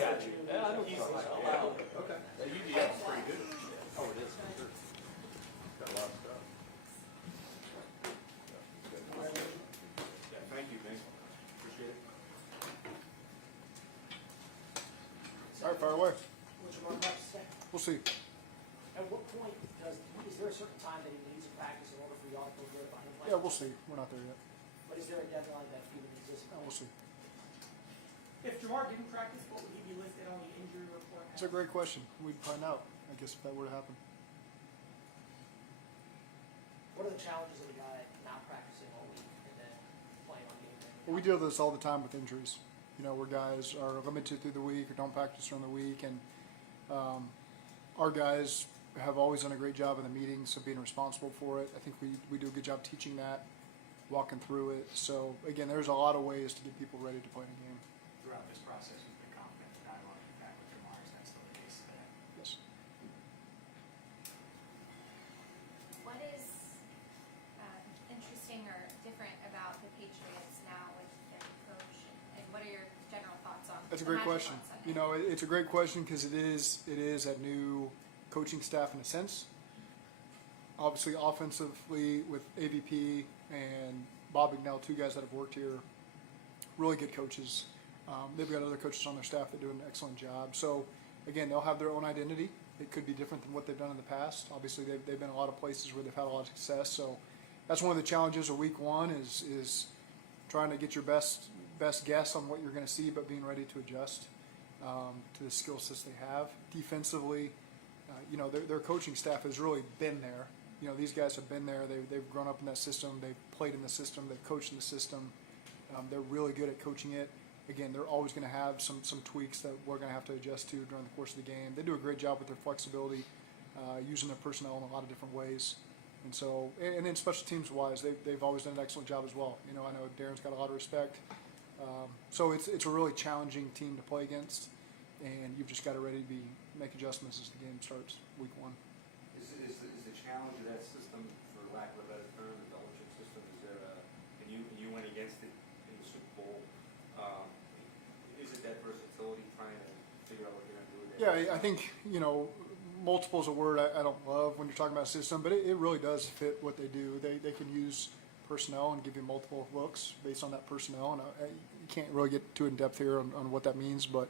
got you. Yeah, I know what you're talking about. Okay. The UDF is pretty good. Oh, it is, for sure. Got a lot of stuff. Yeah, thank you, man. Appreciate it. All right, fire away. What's your mark today? We'll see. At what point is there a certain time that he needs to practice in order for y'all to feel good about him playing? Yeah, we'll see. We're not there yet. But is there a deadline that even exists? Yeah, we'll see. If Jamar didn't practice, what would he be listed on the injury report? It's a great question. We'd find out, I guess, if that were to happen. What are the challenges of a guy not practicing all week and then playing on game day? Well, we deal with this all the time with injuries. You know, where guys are limited through the week or don't practice during the week, and our guys have always done a great job in the meetings of being responsible for it. I think we do a good job teaching that, walking through it. So again, there's a lot of ways to get people ready to play in a game. Throughout this process, we've been confident that I want to be back with Jamar. Is that still the case today? Yes. What is interesting or different about the Patriots now with their coach, and what are your general thoughts on? That's a the great matchup question. on Sunday? You know, it's a great question because it is a new coaching staff in a sense. Obviously, offensively with AVP and Bob McNell, two guys that have worked here, really good coaches. They've got other coaches on their staff that do an excellent job. So, again, they'll have their own identity. It could be different than what they've done in the past. Obviously, they've been in a lot of places where they've had a lot of success. So, that's one of the challenges of week one is trying to get your best guess on what you're going to see, but being ready to adjust to the skill sets they have. Defensively, you know, their coaching staff has really been there. You know, these guys have been there. They've grown up in that system. They've played in the system. They've coached in the system. They're really good at coaching it. Again, they're always going to have some tweaks that we're going to have to adjust to during the course of the game. They do a great job with their flexibility, using their personnel in a lot of different ways. And so, and then special teams wise, they've always done an excellent job as well. You know, I know Darren's got a lot of respect. So it's a really challenging team to play against, and you've just got to ready to make adjustments as the game starts week one. Is the challenge of that system, for lack of a better term, the Belichick system, is there and you went against it in the Super Bowl, is it that versatility, trying to figure out what you're going to do with it? Yeah, I think, you know, multiple is a word I don't love when you're talking about a system, but it really does fit what they do. They can use personnel and give you multiple looks based on that personnel, and you can't really get too in depth here on what that means, but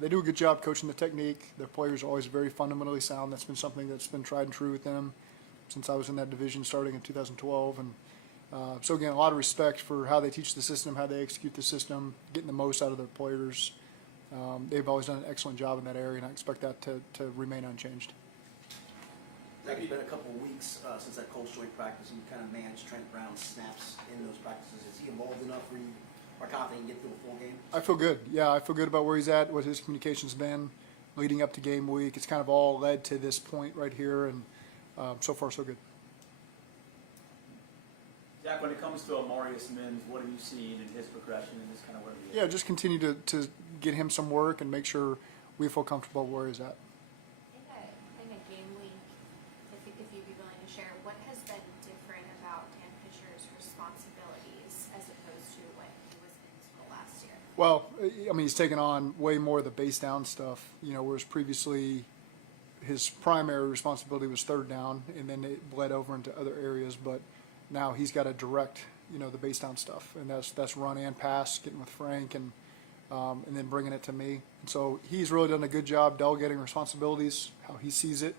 they do a good job coaching the technique. Their players are always very fundamentally sound. That's been something that's been tried and true with them since I was in that division starting in 2012. And so, again, a lot of respect for how they teach the system, how they execute the system, getting the most out of their players. They've always done an excellent job in that area, and I expect that to remain unchanged. Zach, it's been a couple of weeks since that Cold Joint practice, and you kind of managed Trent Brown's snaps in those practices. Is he involved enough where you are confident you can get through a full game? I feel good. Yeah, I feel good about where he's at, what his communication's been leading up to game week. It's kind of all led to this point right here, and so far so good. Zach, when it comes to Amarius Mims, what have you seen in his progression and just kind of where he is? Yeah, just continue to get him some work and make sure we feel comfortable where he's at. In a game week, if you'd be willing to share, what has been different about Dan Pitcher's responsibilities as opposed to when he was in school last year? Well, I mean, he's taken on way more of the base down stuff, you know, whereas previously his primary responsibility was third down, and then it bled over into other areas, but now he's got to direct, you know, the base down stuff, and that's run and pass, getting with Frank, and then bringing it to me. And so he's really done a good job delegating responsibilities, how he sees it,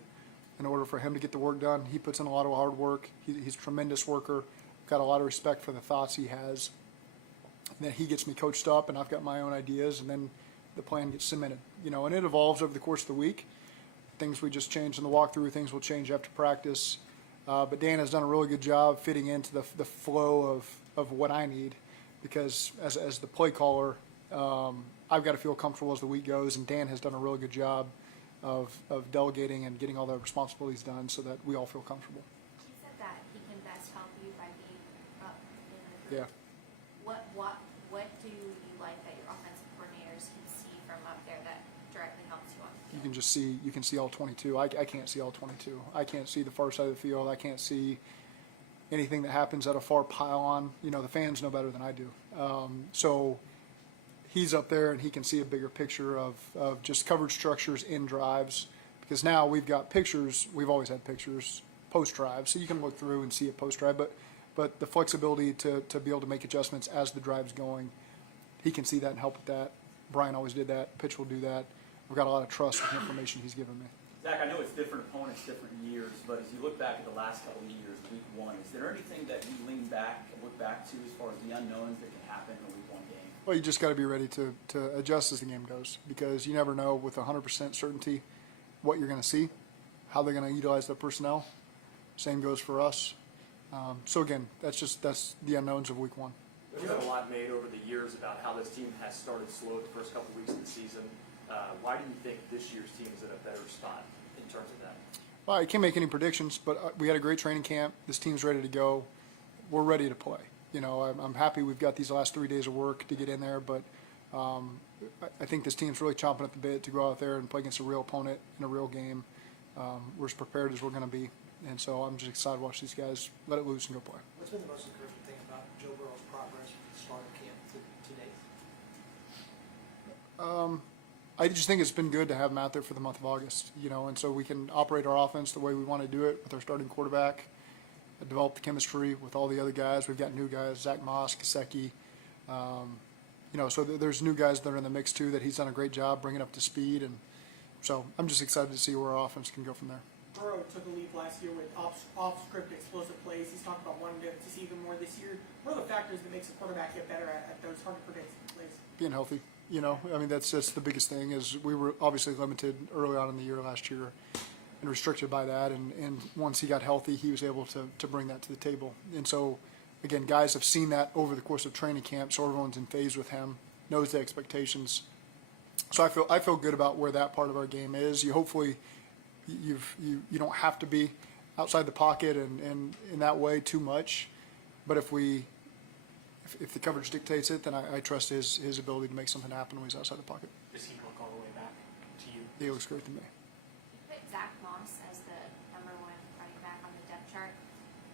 in order for him to get the work done. He puts in a lot of hard work. He's a tremendous worker. Got a lot of respect for the thoughts he has. And then he gets me coached up, and I've got my own ideas, and then the plan gets cemented. You know, and it evolves over the course of the week. Things we just changed in the walkthrough, things will change after practice. But Dan has done a really good job fitting into the flow of what I need, because as the play caller, I've got to feel comfortable as the week goes, and Dan has done a really good job of delegating and getting all the responsibilities done so that we all feel comfortable. He said that he can best help you by being up in the group. Yeah. What do you like that your offensive coordinators can see from up there that directly helps you on the field? You can see all 22. I can't see all 22. I can't see the far side of the field. I can't see anything that happens at a far pylon. You know, the fans know better than I do. So he's up there and he can see a bigger picture of just coverage structures in drives. Because now we've got pictures, we've always had pictures post-drive, so you can look through and see it post-drive, but the flexibility to be able to make adjustments as the drive's going, he can see that and help with that. Brian always did that. Pitch will do that. We've got a lot of trust with the information he's given me. Zach, I know it's different opponents, different years, but as you look back at the last couple of years, week one, is there anything that you lean back and look back to as far as the unknowns that can happen in a week one game? Well, you just got to be ready to adjust as the game goes, because you never know with 100% certainty what you're going to see, how they're going to utilize their personnel. Same goes for us. So again, that's the unknowns of week one. There's been a lot made over the years about how this team has started slow the first couple weeks of the season. Why do you think this year's team is in a better spot in terms of that? Well, I can't make any predictions, but we had a great training camp. This team's ready to go. We're ready to play. You know, I'm happy we've got these last 3 days of work to get in there, but I think this team's really chomping at the bit to go out there and play against a real opponent in a real game. We're as prepared as we're going to be, and so I'm just excited to watch these guys let it loose and go play. What's been the most encouraging thing about Joe Burrow's progress from the start of camp to date? I just think it's been good to have him out there for the month of August, you know, and so we can operate our offense the way we want to do it with our starting quarterback, develop the chemistry with all the other guys. We've got new guys, Zach Moss, Kasecki, you know, so there's new guys that are in the mix too that he's done a great job bringing up to speed, and so I'm just excited to see where our offense can go from there. Burrow took a leap last year with off-script explosive plays. He's talked about wanting to see even more this year. What are the factors that makes a quarterback get better at those hard-to-predict plays? Being healthy, you know, I mean, that's the biggest thing is we were obviously limited early on in the year last year and restricted by that, and once he got healthy, he was able to bring that to the table. And so, again, guys have seen that over the course of training camp, so everyone's in phase with him, knows the expectations. So I feel good about where that part of our game is. You hopefully you don't have to be outside the pocket and in that way too much, but if the coverage dictates it, then I trust his ability to make something happen when he's outside the pocket. Does he look all the way back to you? He looks great to me. Put Zach Moss as the number one running back on the depth chart.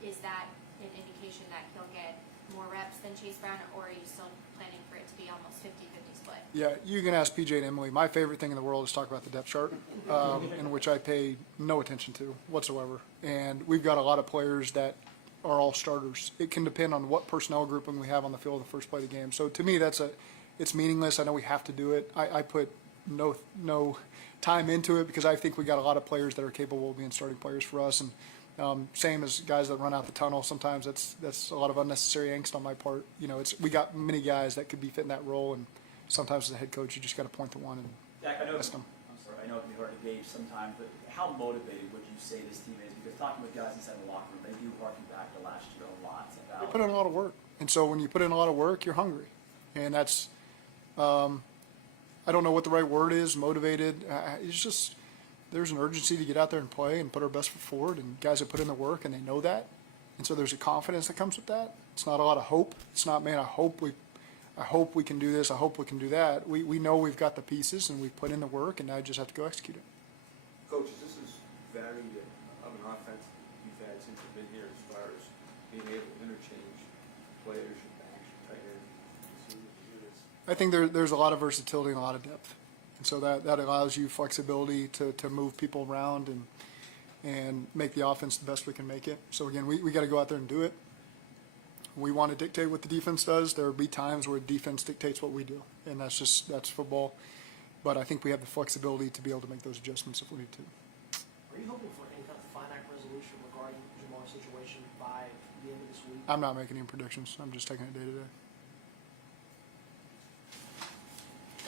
Is that an indication that he'll get more reps than Chase Brown, or are you still planning for it to be almost 50-50 split? Yeah, you can ask PJ and Emily. My favorite thing in the world is talk about the depth chart, in which I pay no attention to whatsoever. And we've got a lot of players that are all starters. It can depend on what personnel grouping we have on the field the first play of the game. So to me, it's meaningless. I know we have to do it. I put no time into it because I think we got a lot of players that are capable of being starting players for us. And same as guys that run out the tunnel. Sometimes that's a lot of unnecessary angst on my part. You know, we got many guys that could be fitting that role, and sometimes as a head coach, you just got to point to one and Zach, I know ask them. I know it can be hard to gauge sometimes, but how motivated would you say this team is? Because talking with guys inside the locker room, they do harken back to last year a lot They about. put in a lot of work, and so when you put in a lot of work, you're hungry, and that's I don't know what the right word is. Motivated. It's just there's an urgency to get out there and play and put our best foot forward, and guys have put in the work and they know that, and so there's a confidence that comes with that. It's not a lot of hope. It's not, man, I hope we can do this. I hope we can do that. We know we've got the pieces and we've put in the work, and now I just have to go execute it. Coaches, this is very of an offense you've had since you've been here as far as being able to interchange players, your backs, your tight ends. You do this. I think there's a lot of versatility and a lot of depth, and so that allows you flexibility to move people around and make the offense the best we can make it. So again, we got to go out there and do it. We want to dictate what the defense does. There will be times where defense dictates what we do, and that's football. But I think we have the flexibility to be able to make those adjustments if we need to. Are you hoping for any kind of finite resolution regarding Jamar's situation by the end of this week? I'm not making any predictions. I'm just taking it day to day.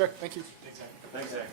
Okay, thank you. Thanks, Zach. Thanks, Zach.